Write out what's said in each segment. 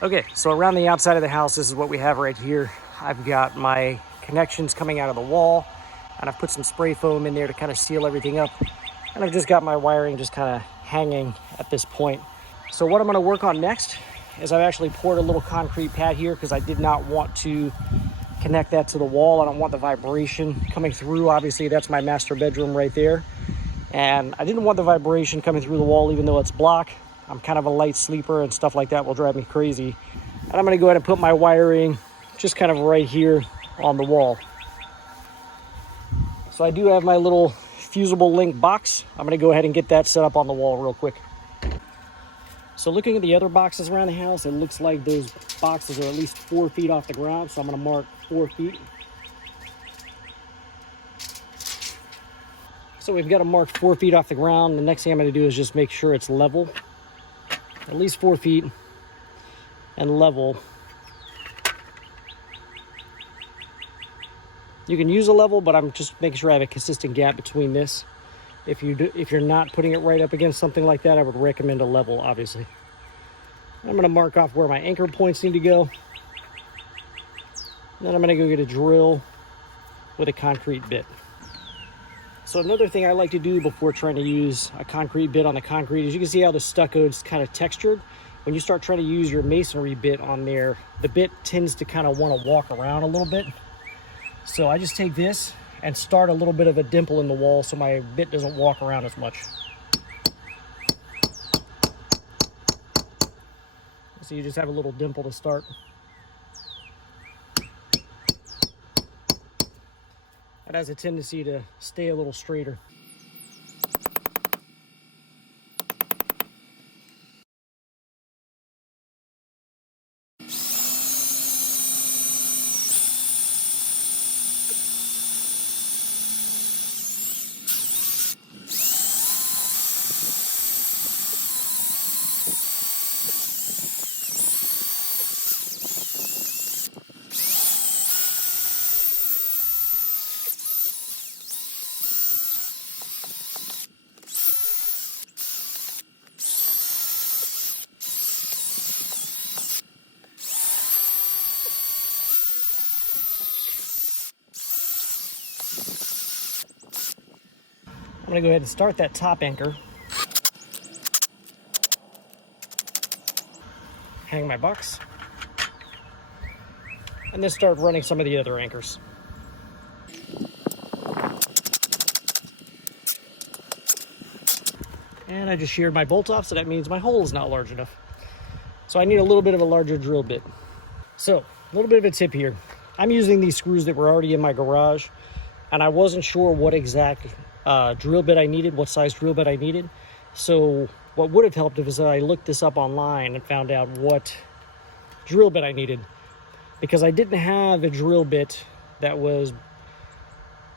Okay, so around the outside of the house, this is what we have right here. I've got my connections coming out of the wall, and I've put some spray foam in there to kind of seal everything up. And I've just got my wiring just kind of hanging at this point. So what I'm going to work on next is I've actually poured a little concrete pad here because I did not want to connect that to the wall. I don't want the vibration coming through. Obviously, that's my master bedroom right there. And I didn't want the vibration coming through the wall even though it's block. I'm kind of a light sleeper and stuff like that will drive me crazy. And I'm going to go ahead and put my wiring just kind of right here on the wall. So I do have my little fusible link box. I'm going to go ahead and get that set up on the wall real quick. So looking at the other boxes around the house, it looks like those boxes are at least 4 feet off the ground. So I'm going to mark 4 feet. So we've got to mark 4 feet off the ground. The next thing I'm going to do is just make sure it's level. At least 4 feet and level. You can use a level, but I'm just making sure I have a consistent gap between this. If you're not putting it right up against something like that, I would recommend a level, obviously. I'm going to mark off where my anchor points need to go. Then I'm going to go get a drill with a concrete bit. So another thing I like to do before trying to use a concrete bit on the concrete is you can see how the stucco is kind of textured. When you start trying to use your masonry bit on there, the bit tends to kind of want to walk around a little bit. So I just take this and start a little bit of a dimple in the wall so my bit doesn't walk around as much. So you just have a little dimple to start. It has a tendency to stay a little straighter. I'm going to go ahead and start that top anchor. Hang my box. And then start running some of the other anchors. And I just sheared my bolt off, so that means my hole is not large enough. So I need a little bit of a larger drill bit. So, a little bit of a tip here. I'm using these screws that were already in my garage, and I wasn't sure what exact drill bit I needed, what size drill bit I needed. So what would have helped is I looked this up online and found out what drill bit I needed, because I didn't have a drill bit that was,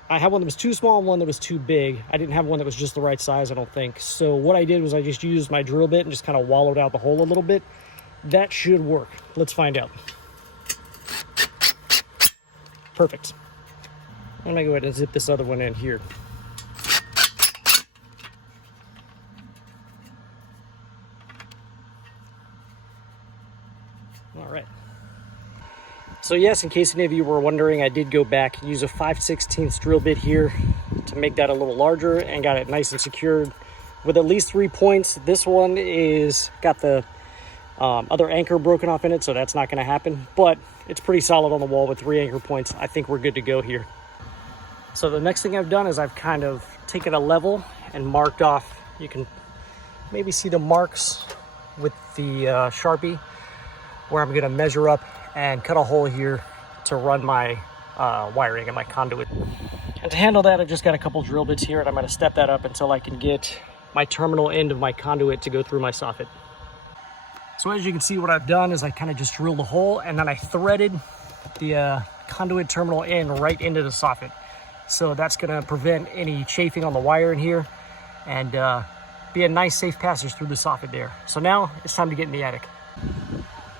I had one that was too small and one that was too big. I didn't have one that was just the right size, I don't think. So what I did was I just used my drill bit and just kind of wallowed out the hole a little bit. That should work. Let's find out. Perfect. I'm gonna go ahead and zip this other one in here. All right. So yes, in case any of you were wondering, I did go back and use a 5/16 drill bit here to make that a little larger and got it nice and secured with at least 3 points. This one is got the other anchor broken off in it, so that's not going to happen, but it's pretty solid on the wall with 3 anchor points. I think we're good to go here. So the next thing I've done is I've kind of taken a level and marked off. You can maybe see the marks with the Sharpie where I'm going to measure up and cut a hole here to run my wiring and my conduit. And to handle that, I've just got a couple drill bits here, and I'm going to step that up until I can get my terminal end of my conduit to go through my soffit. So as you can see, what I've done is I kind of just drilled a hole and then I threaded the conduit terminal end right into the soffit. So that's going to prevent any chafing on the wire in here and be a nice safe passage through the soffit there. So now it's time to get in the attic.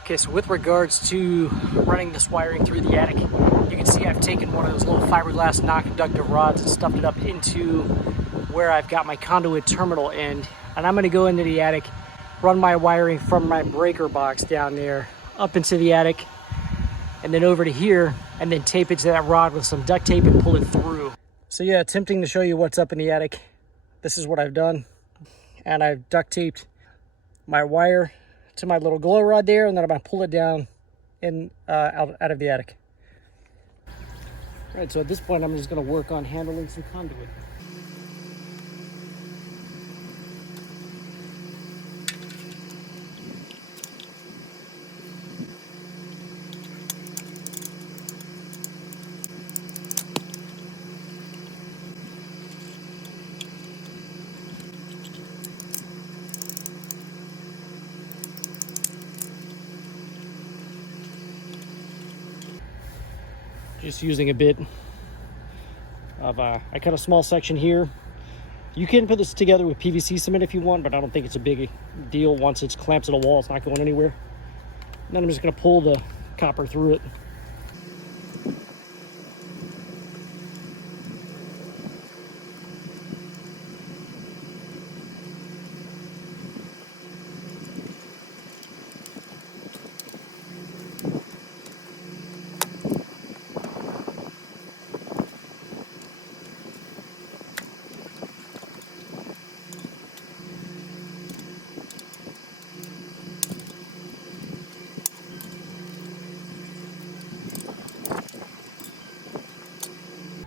Okay, so with regards to running this wiring through the attic, you can see I've taken one of those little fiberglass non-conductive rods and stuffed it up into where I've got my conduit terminal end. And I'm going to go into the attic, run my wiring from my breaker box down there up into the attic and then over to here, and then tape it to that rod with some duct tape and pull it through. So yeah, attempting to show you what's up in the attic. This is what I've done. And I've duct taped my wire to my little glow rod there, and then I'm gonna pull it down and out of the attic. All right, so at this point, I'm just gonna work on handling some conduit. Just using a bit of, I cut a small section here. You can put this together with PVC cement if you want, but I don't think it's a big deal. Once it's clamped to the wall, it's not going anywhere. And then I'm just gonna pull the copper through it.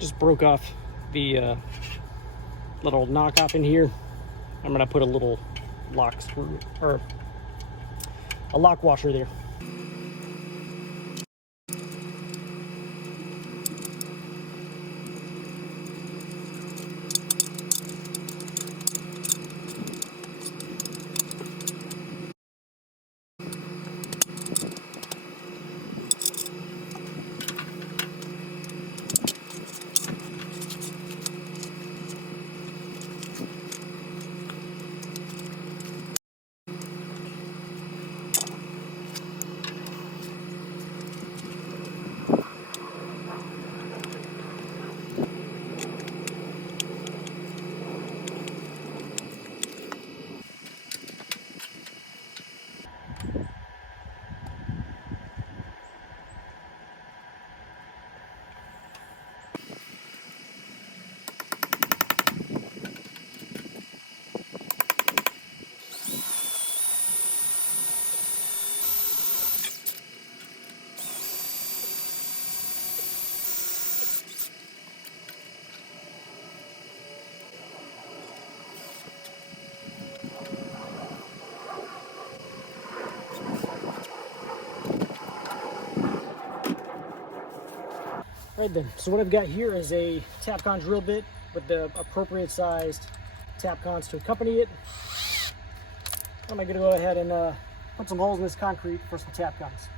Just broke off the little knockoff in here. I'm gonna put a little lock screw, or a lock washer there. Right then, so what I've got here is a Tapcon drill bit with the appropriate sized Tapcons to accompany it. I'm gonna go ahead and put some holes in this concrete for some Tapcons.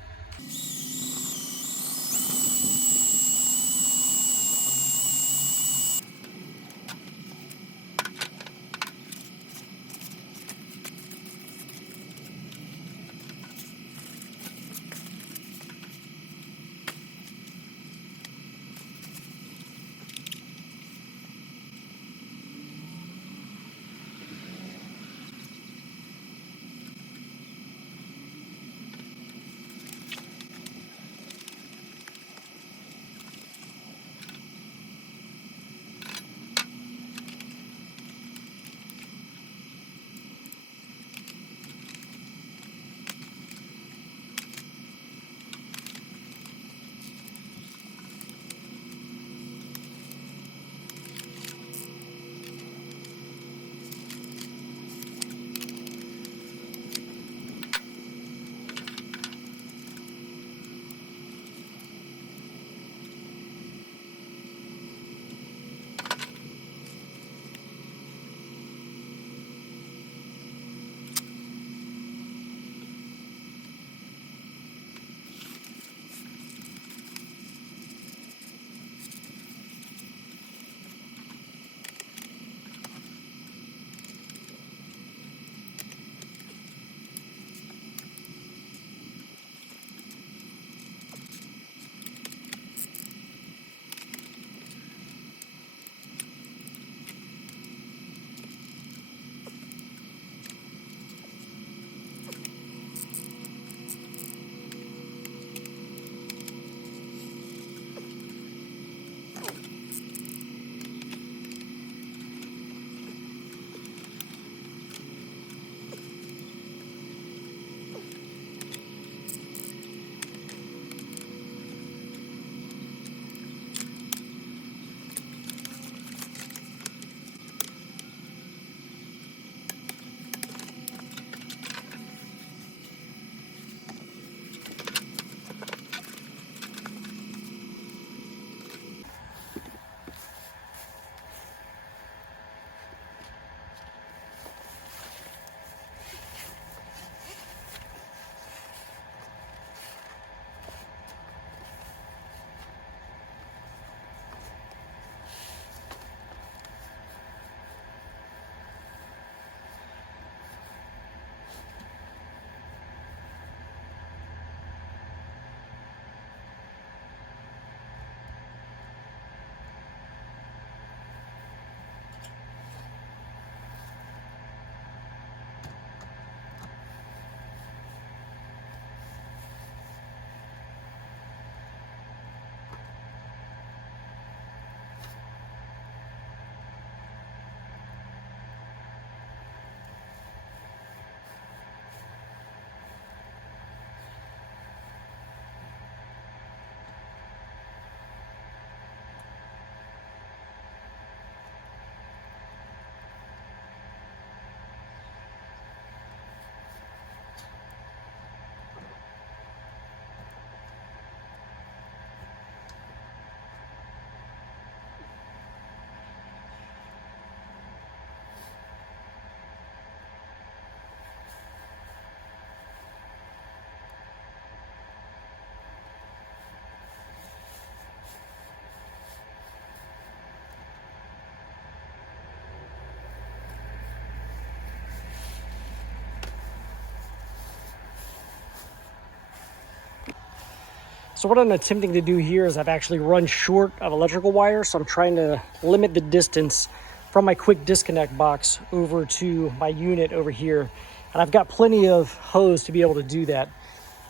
So what I'm attempting to do here is I've actually run short of electrical wire, so I'm trying to limit the distance from my quick disconnect box over to my unit over here. And I've got plenty of hose to be able to do that.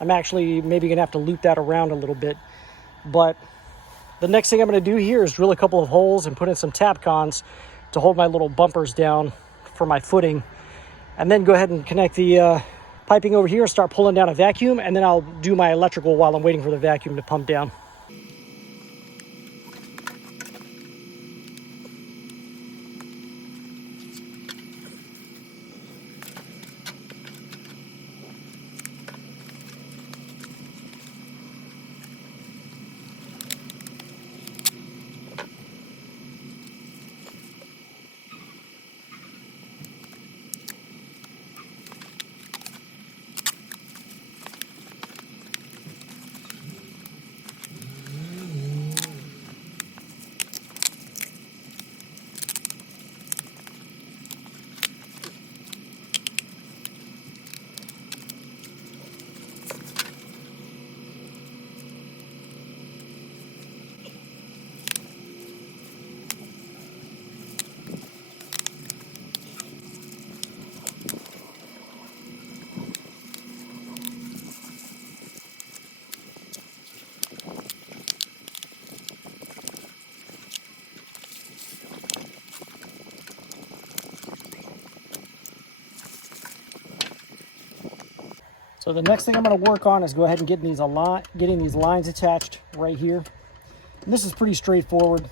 I'm actually maybe gonna have to loop that around a little bit. But the next thing I'm gonna do here is drill a couple of holes and put in some Tapcons to hold my little bumpers down for my footing. And then go ahead and connect the piping over here, start pulling down a vacuum, and then I'll do my electrical while I'm waiting for the vacuum to pump down. So the next thing I'm going to work on is go ahead and getting these lines attached right here. And this is pretty straightforward.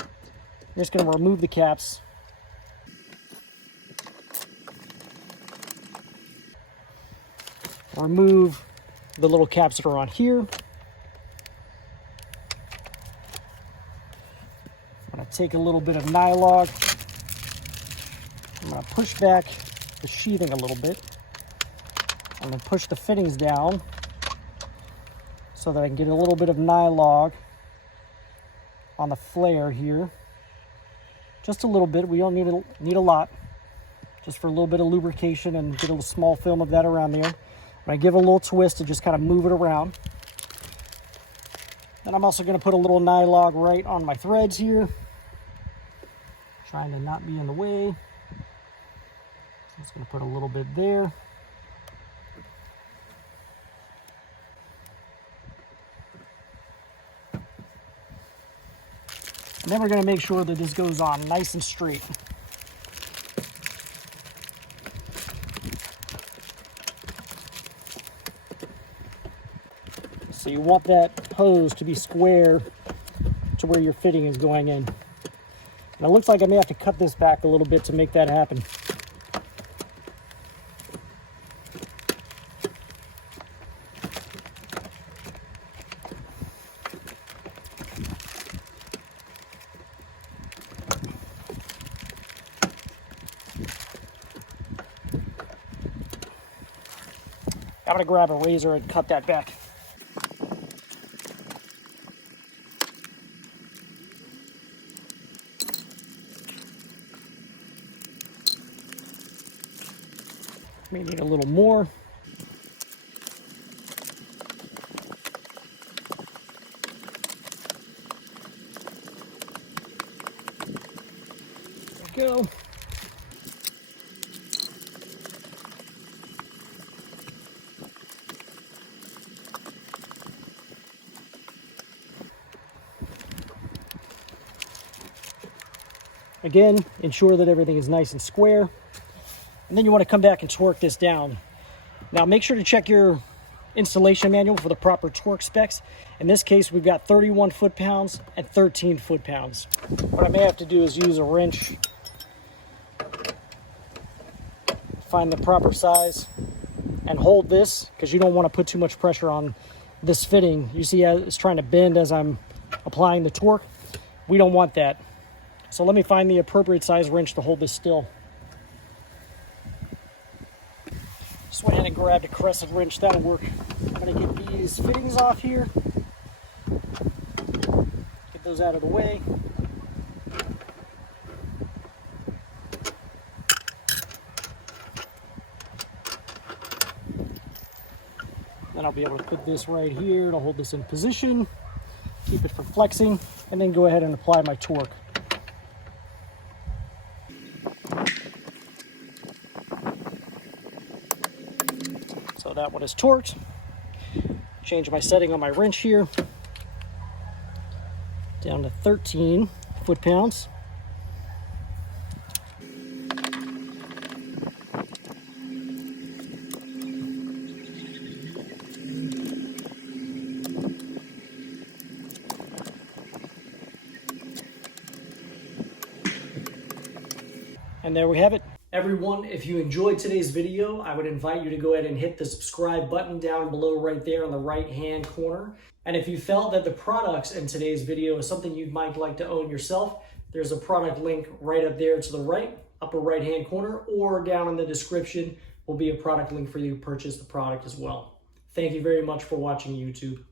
I'm just going to remove the caps. Remove the little caps that are on here. I'm going to take a little bit of Nylog. I'm going to push back the sheathing a little bit. I'm going to push the fittings down so that I can get a little bit of Nylog on the flare here. Just a little bit. We don't need a lot. Just for a little bit of lubrication and get a little small film of that around there. I'm going to give it a little twist to just kind of move it around. Then I'm also going to put a little Nylog right on my threads here. Trying to not be in the way. Just going to put a little bit there. And then we're going to make sure that this goes on nice and straight. So you want that hose to be square to where your fitting is going in. And it looks like I may have to cut this back a little bit to make that happen. I'm gonna grab a razor and cut that back. May need a little more. There we go. Again, ensure that everything is nice and square. And then you want to come back and torque this down. Now make sure to check your installation manual for the proper torque specs. In this case, we've got 31 foot-pounds and 13 foot-pounds. What I may have to do is use a wrench, find the proper size, and hold this, because you don't want to put too much pressure on this fitting. You see it's trying to bend as I'm applying the torque. We don't want that. So let me find the appropriate size wrench to hold this still. Just went ahead and grabbed a crescent wrench, that'll work. I'm gonna get these fittings off here. Get those out of the way. Then I'll I'll be able to put this right here to hold this in position, keep it from flexing, and then go ahead and apply my torque. So that one is torqued. Change my setting on my wrench here down to 13 foot-pounds. And there we have it. Everyone, if you enjoyed today's video, I would invite you to go ahead and hit the subscribe button down below right there on the right-hand corner. And if you felt that the products in today's video is something you might like to own yourself, there's a product link right up there to the right, upper right-hand corner, or down in the description will be a product link for you to purchase the product as well. Thank you very much for watching YouTube.